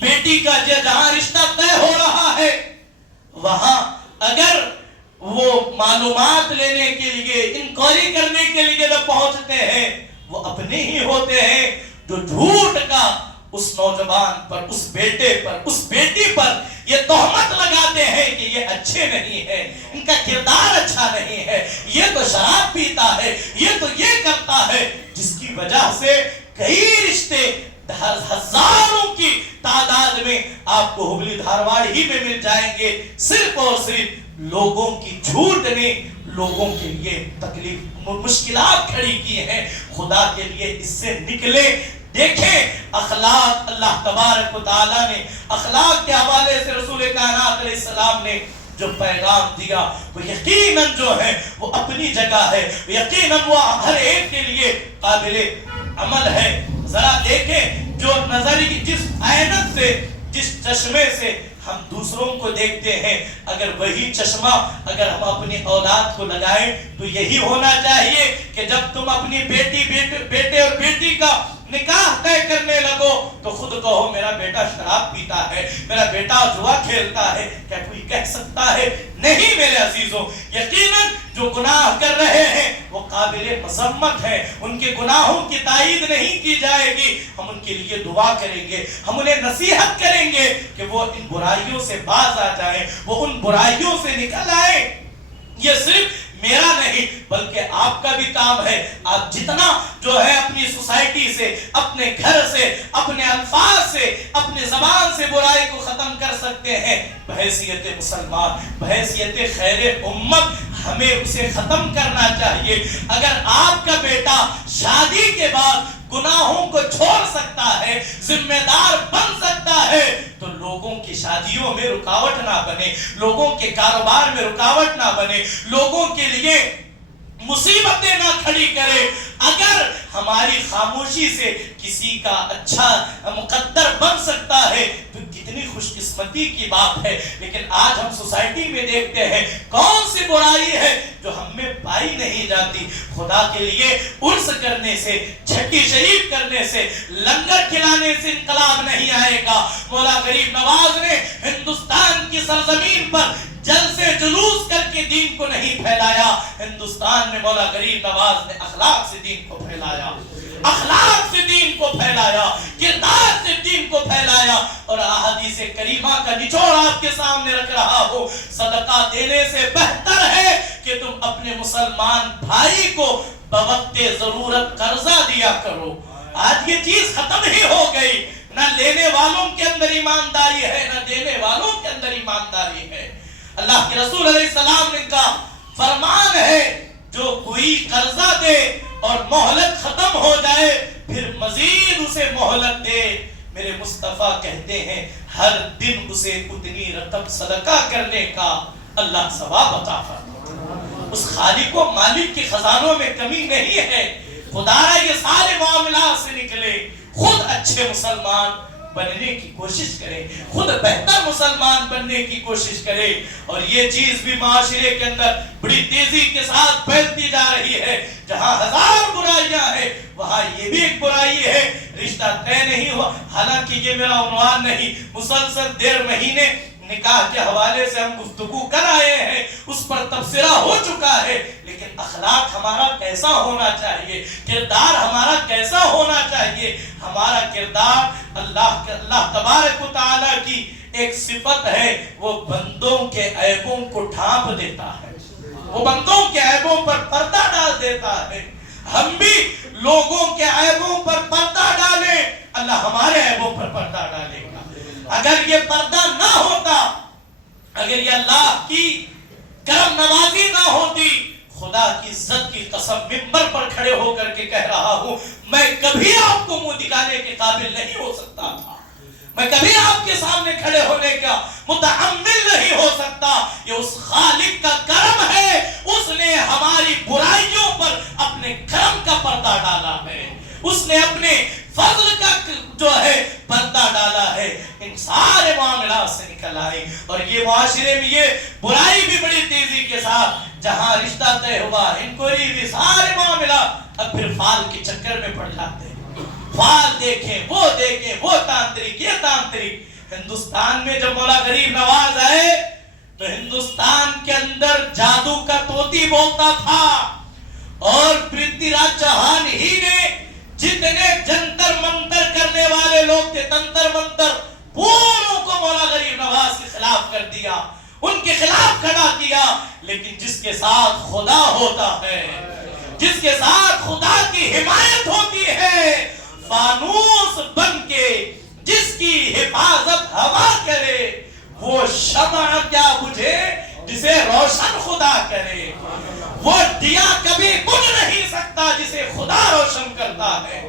بیٹی کا جہاں رشتہ طے ہو رہا ہے، وہاں اگر وہ معلومات لینے کے لیے، انکوائری کرنے کے لیے جب پہنچتے ہیں، وہ اپنے ہی ہوتے ہیں جو جھوٹ کا اس نوجوان پر، اس بیٹے پر، اس بیٹی پر یہ تہمت لگاتے ہیں کہ یہ اچھے نہیں ہے، ان کا کردار اچھا نہیں ہے، یہ تو شراب پیتا ہے، یہ تو یہ کرتا ہے، جس کی وجہ سے کئی رشتے ہزاروں کی تعداد میں آپ کو ہبلی دھارواڑ ہی میں مل جائیں گے. صرف اور صرف لوگوں کی جھوٹ نے لوگوں کے لیے تکلیف، مشکلات کھڑی کی ہیں. خدا کے لیے اس سے نکلے. دیکھیں اخلاق، اللہ تبارک و تعالیٰ نے اخلاق کے حوالے سے رسول کائنات علیہ السلام نے جو پیغام دیا وہ یقیناً جو ہے وہ اپنی جگہ ہے، یقیناً وہ ہر ایک کے لیے قابل عمل ہے. ذرا دیکھیں جو نظری، جس عینت سے، جس چشمے سے ہم دوسروں کو دیکھتے ہیں، اگر وہی چشمہ اگر ہم اپنی اولاد کو لگائیں تو یہی ہونا چاہیے کہ جب تم اپنی بیٹے اور بیٹی کا نکاح طے کرنے لگو تو خود کہو میرا بیٹا شراب پیتا ہے، میرا بیٹا جوا کھیلتا ہے. کیا کوئی کہہ سکتا ہے؟ نہیں میرے عزیزوں. یقیناً جو گناہ کر رہے ہیں وہ قابل مذمت ہے، ان کے گناہوں کی تائید نہیں کی جائے گی. ہم ان کے لیے دعا کریں گے، ہم انہیں نصیحت کریں گے کہ وہ ان برائیوں سے باز آ جائیں، وہ ان برائیوں سے نکل آئیں. یہ صرف میرا نہیں بلکہ آپ کا بھی کام ہے. آپ جتنا جو ہے اپنی سوسائٹی سے، اپنے گھر سے، اپنے الفاظ سے، اپنے زبان سے برائی کو ختم کر سکتے ہیں، بحیثیت مسلمان، بحیثیت خیر امت ہمیں اسے ختم کرنا چاہیے. اگر آپ کا بیٹا شادی کے بعد گناہوں کو چھوڑ سکتا ہے، ذمہ دار بن سکتا ہے، تو لوگوں کی شادیوں میں رکاوٹ نہ بنے، لوگوں کے کاروبار میں رکاوٹ نہ بنے، لوگوں کے لیے مصیبتیں نہ کھڑی کرے. اگر ہماری خاموشی سے کسی کا اچھا مقدر بن سکتا ہے تو کتنی خوش قسمتی کی بات ہے. لیکن آج ہم سوسائٹی میں دیکھتے ہیں کون سی برائی ہے جو ہم میں پائی نہیں جاتی. خدا کے لیے عرس کرنے سے، چھٹی شریف کرنے سے، لنگر کھلانے سے انقلاب نہیں آئے گا. مولا غریب نواز نے ہندوستان کی سرزمین پر جلسے جلوس کر کے دین کو نہیں پھیلایا. ہندوستان میں مولا غریب نواز نے اخلاق سے دین کو پھیلایا، اخلاق سے دین کو پھیلایا، کردار سے دین کو پھیلایا. اور احادیث کریمہ کا نچوڑ آپ کے سامنے رکھ رہا ہوں. صدقہ دینے سے بہتر ہے کہ تم اپنے مسلمان بھائی کو بوقت ضرورت قرضہ دیا کرو. آج یہ چیز ختم ہی ہو گئی. نہ لینے والوں کے اندر ایمانداری ہے، نہ دینے والوں کے اندر ایمانداری ہے. اللہ کے رسول علیہ السلام نے کا فرمان ہے جو کوئی قرضہ دے اور مہلت ختم ہو جائے پھر مزید اسے مہلت دے، میرے مصطفیٰ کہتے ہیں ہر دن اسے اتنی رقم صدقہ کرنے کا اللہ ثواب عطا فرماتا. اس خالق و مالک کے خزانوں میں کمی نہیں ہے. خدایا یہ سارے معاملات سے نکلے، خود اچھے مسلمان بننے کی کوشش کرے، خود بہتر مسلمان بننے کی کوشش کرے. اور یہ چیز بھی معاشرے کے اندر بڑی تیزی کے ساتھ پھیلتی جا رہی ہے. جہاں ہزار برائیاں ہیں وہاں یہ بھی ایک برائی ہے، رشتہ طے نہیں ہوا. حالانکہ یہ میرا عنوان نہیں، مسلسل 1.5 مہینے نکاح کے حوالے سے ہم گفتگو کر آئے ہیں، اس پر تبصرہ ہو چکا ہے، لیکن اخلاق ہمارا کیسا ہونا چاہیے، کردار ہمارا کیسا ہونا چاہیے؟ ہمارا کردار اللہ تبارک و تعالیٰ کی ایک صفت ہے، وہ بندوں کے عیبوں کو ڈھانپ دیتا ہے، وہ بندوں کے عیبوں پر پردہ ڈال دیتا ہے۔ ہم بھی لوگوں کے عیبوں پر پردہ ڈالیں، اللہ ہمارے عیبوں پر پردہ ڈالے گا۔ اگر یہ پردہ نہ ہوتا، اگر یہ اللہ کی کرم نوازی نہ ہوتی، خدا کی عزت کی قسم منبر پر کھڑے ہو کر کے کہہ رہا ہوں، میں کبھی آپ کو منہ دکھانے کے قابل نہیں ہو سکتا تھا، میں کبھی آپ کے سامنے کھڑے ہونے کا متحمل نہیں ہو سکتا۔ یہ اس خالق کا کرم ہے، اس نے ہماری برائیوں پر اپنے کرم کا پردہ ڈالا ہے، اس نے اپنے فضل کا جو ہے پردہ ڈالا ہے، ان سارے معاملات سے نکل آئی۔ اور یہ معاشرے میں یہ برائی بھی بڑی تیزی کے ساتھ جہاں رشتہ طے ہوا، انکوائری ہوئی، سارے معاملات اب پھر فال کے چکر میں پڑ جاتے ہیں، فال دیکھیں، وہ تانترک، یہ تانترک۔ ہندوستان میں جب مولا غریب نواز آئے تو ہندوستان کے اندر جادو کا طوطی بولتا تھا، اور پرتھی راج چوہان ہی نے جتنے جنتر منتر کرنے والے لوگ تھے، تنتر منتر، پوروں کو مولا غریب نواز کے خلاف کر دیا، ان کے خلاف کھڑا کیا۔ لیکن جس کے ساتھ خدا ہوتا ہے، جس کے ساتھ خدا کی حمایت ہوتی ہے، فانوس بن کے جس کی حفاظت ہوا کرے، وہ شمع کیا بجھے جسے روشن خدا کرے، وہ دیا کبھی بجھ نہیں سکتا جسے خدا روشن کرتا ہے۔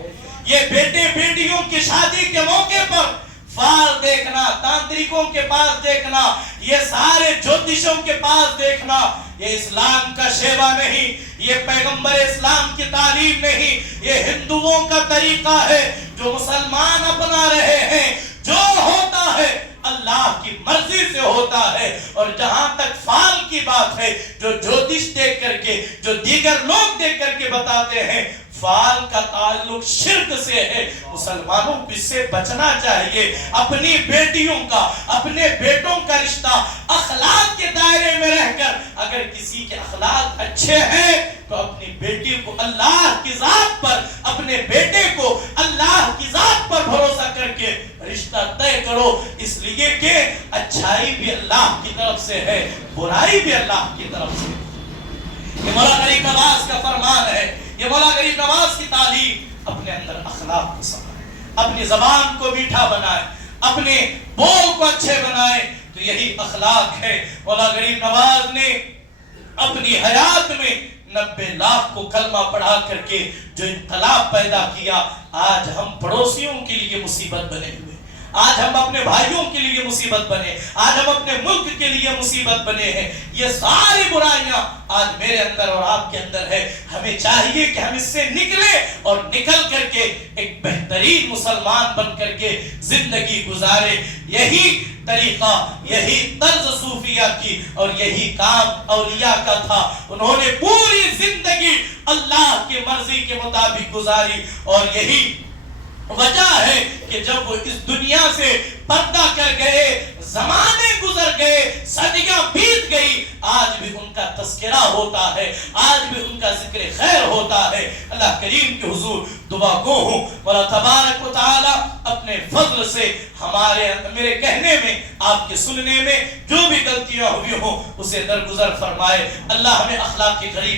یہ بیٹے بیٹیوں کی شادی کے موقع پر فال دیکھنا، تانترکوں کے پاس دیکھنا، یہ سارے جوتشوں کے پاس دیکھنا، یہ اسلام کا شیوا نہیں، یہ پیغمبر اسلام کی تعلیم نہیں، یہ ہندوؤں کا طریقہ ہے جو مسلمان اپنا رہے ہیں۔ جو ہوتا ہے اللہ کی مرضی سے ہوتا ہے، اور جہاں تک فال کی بات ہے، جو جوتش دیکھ کر کے، جو دیگر لوگ دیکھ کر کے بتاتے ہیں، فال کا تعلق شرک سے ہے، مسلمانوں کو اس سے بچنا چاہیے۔ اپنی بیٹیوں کا، اپنے بیٹوں کا رشتہ اخلاق کے دائرے میں رہ کر، اگر کسی کے اخلاق اچھے ہیں تو اپنی بیٹی کو اللہ کی ذات پر، اپنے بیٹے کو اللہ کی ذات پر بھروسہ کر کے رشتہ طے کرو، اس لیے کہ اچھائی بھی اللہ کی طرف سے ہے، برائی بھی اللہ کی طرف سے۔ یہ مولا غریب نواز کا فرمان ہے، یہ مولا غریب نواز کی تعلیم۔ اپنے اندر اخلاق کو سنبھالیں، اپنی زبان کو میٹھا بنائیں، اپنے بول کو اچھے بنائیں، تو یہی اخلاق ہے۔ مولا غریب نواز نے اپنی حیات میں 90 لاکھ کو کلمہ پڑھا کر کے جو انقلاب پیدا کیا، آج ہم پڑوسیوں کے لیے مصیبت بنے ہوئے، آج ہم اپنے بھائیوں کے لیے مصیبت بنے، آج ہم اپنے ملک کے لیے مصیبت بنے ہیں۔ یہ ساری برائیاں آج میرے اندر اور آپ کے اندر ہے، ہمیں چاہیے کہ ہم اس سے نکلیں اور نکل کر کے ایک بہترین مسلمان بن کر کے زندگی گزارے۔ یہی طریقہ، یہی طرز صوفیہ کی اور یہی کام اولیاء کا تھا۔ انہوں نے پوری زندگی اللہ کی مرضی کے مطابق گزاری، اور یہی وجہ ہے کہ جب وہ اس دنیا سے پردہ کر گئے، زمانے گزر گئے، صدیاں بیت گئی، آج بھی ان کا تذکرہ ہوتا ہے، آج بھی ان کا ذکر خیر ہوتا ہے۔ اللہ کریم کے حضور دعا گو ہوں، مولا تبارک و تعالی اپنے فضل سے میرے کہنے میں، آپ کے سننے میں جو بھی غلطیاں ہوئی ہوں اسے درگزر فرمائے۔ اللہ ہمیں اخلاق کے قریب